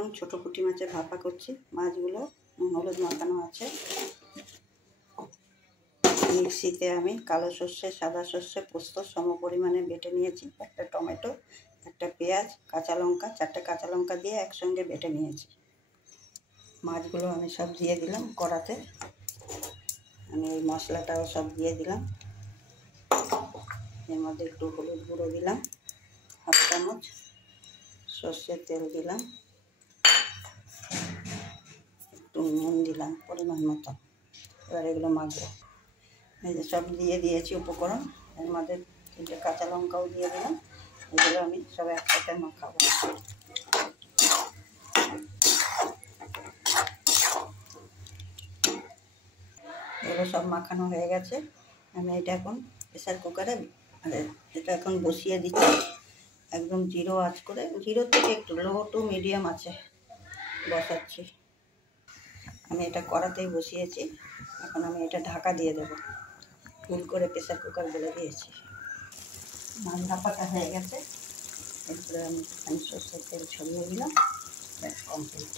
ছোট পুঁটি মাছের ভাপা করছি। মাছগুলো হলুদ মাখানো আছে। মিক্সিতে আমি কালো সর্ষে, সাদা সর্ষে, পোস্ত সম পরিমাণে বেটে নিয়েছি। একটা টমেটো, একটা পেঁয়াজ, কাঁচা লঙ্কা, 4টে কাঁচা লঙ্কা দিয়ে একসঙ্গে বেটে নিয়েছি। মাছগুলো আমি সব দিয়ে দিলাম কড়াতে। আমি এই মশলাটাও সব দিয়ে দিলাম। এর মধ্যে একটু হলুদ গুঁড়ো দিলাম, 1/2 চামচ সর্ষের তেল দিলাম, একটু নুন দিলাম পরিমাণ মতো। এবার এগুলো মাখবো। এই যে সব দিয়ে দিয়েছি উপকরণ। এর মধ্যে 3টে কাঁচা লঙ্কাও দিয়ে দিলাম। এগুলো আমি সব একসাথে মাখাবো। এগুলো সব মাখানো হয়ে গেছে। আমি এটা এখন প্রেসার কুকারে এটা এখন বসিয়ে দিচ্ছি। একদম জিরো আঁচ করে, জিরো থেকে একটু লো টু মিডিয়াম আছে বসাচ্ছি। আমি এটা কড়াতেই বসিয়েছি। এখন আমি এটা ঢাকা দিয়ে দেবো। ফুল করে প্রেসার কুকার বলে দিয়েছি। মাছ ভাপাটা হয়ে গেছে। এরপরে আমি সর্ষের তেল ছড়িয়ে দিলাম। ব্যাস কমপ্লিট।